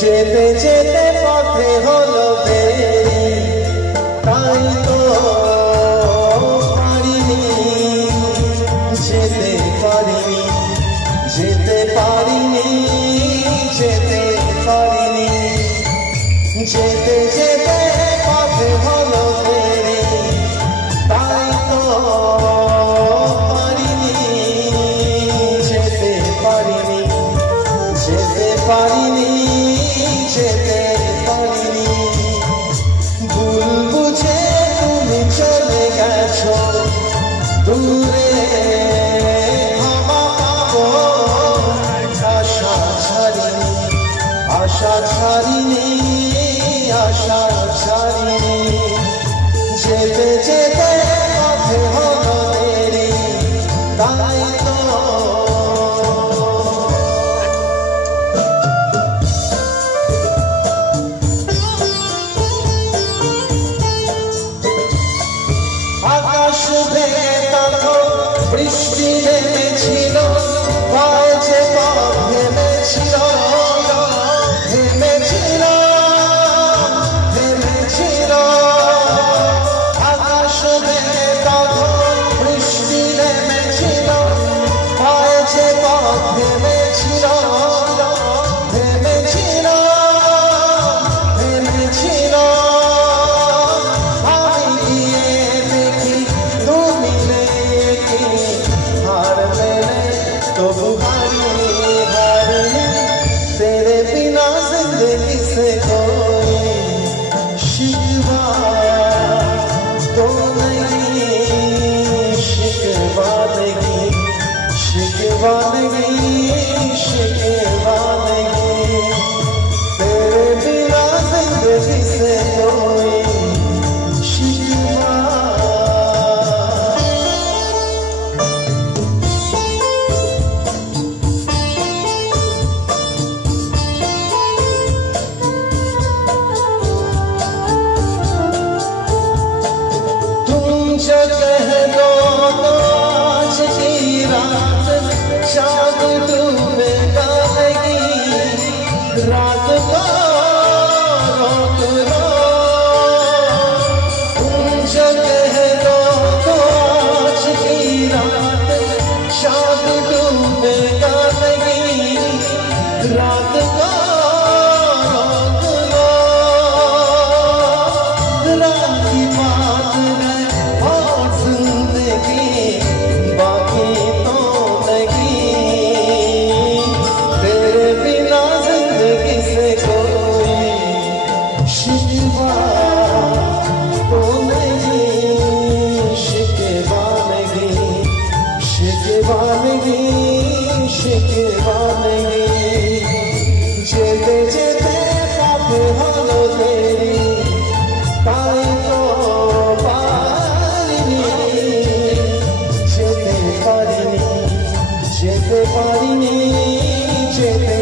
যেতে যেতে পথে হলো দেরি, তাই তো পারিনি, যেতে পারিনি, যেতে পারিনি, যেতে পারিনি, যেতে যেতে পথে হলো দেরি, তাই তো পারিনি, যেতে পারিনি, যেতে পারিনি, যেতে পারিনি। ভুল বুঝে তুমি চলে গেছো দূরে, ক্ষমা পাবো আশা ছাড়িনি, আশা ছাড়িনি, আশা ছাড়িনি। যেতে যেতে পথে হলো দেরি, তাই তো আকাশ ভেঙে তখন বৃষ্টি নেমেছিল, পায়ে যে পথ ভেবেছিল, ভেবেছিল, ভেবেছিল। আকাশ ভেঙে তখন বৃষ্টি নেমেছিল, পায়ে যে পথ ভেবেছিল, ভেবেছিল, ভেবেছিল। तबु हारी हारी तेरे बिना जिंदगी से कोई शिकवा तो नहीं, शिकवा नहीं, शिकवा नहीं, शिकवा नहीं। तेरे बिना जिंदगी से कोई शिकवा। कह दो तो आज की रात चाँद डूबेगा नहीं, रात को रोक लो। तुम जो कह दो तो आज की रात चाँद डूबेगा नहीं, रात को रोक लो। रात की बात है बाकी तो नहीं, तेरे बिना जिंदगी से कोई शिकवा तो नहीं, शिकवा नहीं, शिकवा नहीं, शिकवा नहीं। जेते जेते पথे हलो देरी, ताई तो যেতে পারিনি, যেতে